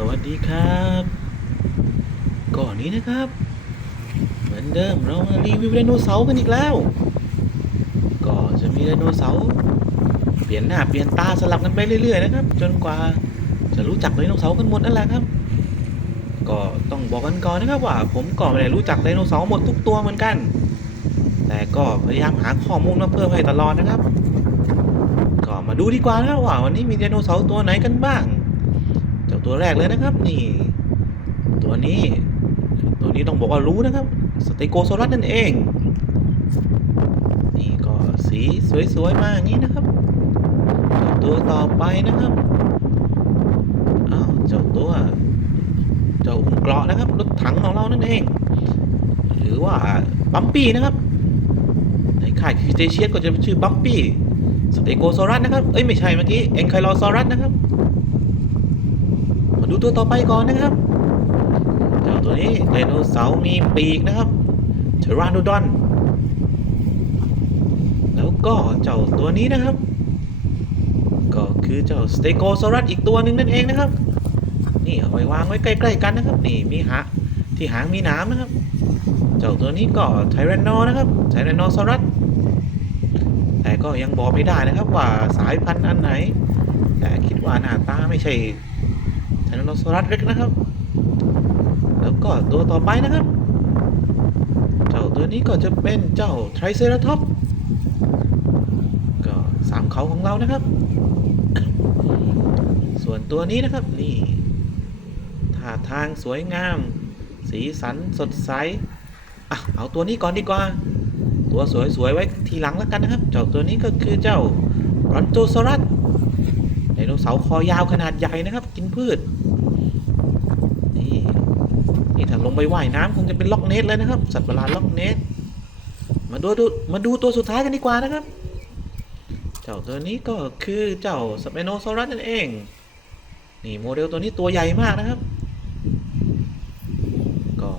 สวัสดีครับ ก่อนนี้นะครับ เหมือนเดิมเรามารีวิวไดโนเสาร์กันอีกแล้ว ก็จะมีไดโนเสาร์เปลี่ยนหน้าเปลี่ยนตาสลับกันไปเรื่อยๆนะครับ จนกว่าจะรู้จักไดโนเสาร์กันหมดนั่นแหละครับ ก็ต้องบอกกันก่อนนะครับว่า ผมก็ไม่ได้รู้จักไดโนเสาร์หมดทุกตัวเหมือนกัน แต่ก็พยายามหาข้อมูลมาเพิ่มให้ตลอดนะครับ ก็มาดูดีกว่านะครับว่าวันนี้มีไดโนเสาร์ตัวไหนกันบ้าง ตัวแรกเลยนะครับ นี่ ตัวนี้ ตัวนี้ต้องบอกว่ารู้นะครับ สเตโกโซรัสนั่นเอง นี่ก็สีสวยๆ มากอย่างนี้นะครับ ตัวต่อไปนะครับอ้าวเจ้าตัวเจ้าหุ่นเกราะนะครับรถถังของเรานั่นเอง หรือว่าบัมปี้นะครับ ในค่ายคิเตเชียสก็จะชื่อบัมปี้สเตโกโซรัสนะครับ เอ้ยไม่ใช่เมื่อกี้เอ็นไคลอซอรัสนะครับ ดูตัวต่อไปก่อนนะครับ เจ้าตัวนี้ไดโนเสาร์มีปีกนะครับเทรานูดอน แล้วก็เจ้าตัวนี้นะครับ ก็คือเจ้าสเตโกซอรัสอีกตัวหนึ่งนั่นเองนะครับ นี่เอาไว้วางไว้ใกล้ ๆ กันนะครับ นี่มีหางที่หางมีนามนะครับ เจ้าตัวนี้ก็ไทแรนโนนะครับไทแรนโนซอรัสแต่ก็ยังบอกไม่ได้นะครับว่าสายพันธุ์อันไหน แต่คิดว่าหน้าตาไม่ใช่ ไทรนโนซอรัสเล็กนะครับ แล้วก็ตัวต่อไปนะครับ เจ้าตัวนี้ก็จะเป็นเจ้าไทรเซราทอปก็สามเขาของเรานะครับ ส่วนตัวนี้นะครับนี่ท่าทางสวยงาม สีสันสดใสอะเอาตัวนี้ก่อนดีกว่า ตัวสวยๆไว้ทีหลังแล้วกันนะครับ เจ้าตัวนี้ก็คือเจ้าบรอนโตซอรัส ดโนเสาร์คอยาวขนาดใหญ่นะครับ กินพืช นี่นี่ถ้าลงไปว่ายน้ำคงจะเป็นล็อกเนสเลยนะครับ สัตว์ประหลาดล็อกเนสมาดูดูมาดูตัวสุดท้ายกันดีกว่านะครับ เจ้าตัวนี้ก็คือเจ้าสเปโนซอรัสนั่นเอง นี่โมเดลตัวนี้ตัวใหญ่มากนะครับ ก็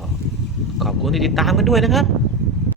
ขอบคุณที่ติดตามกันด้วยนะครับ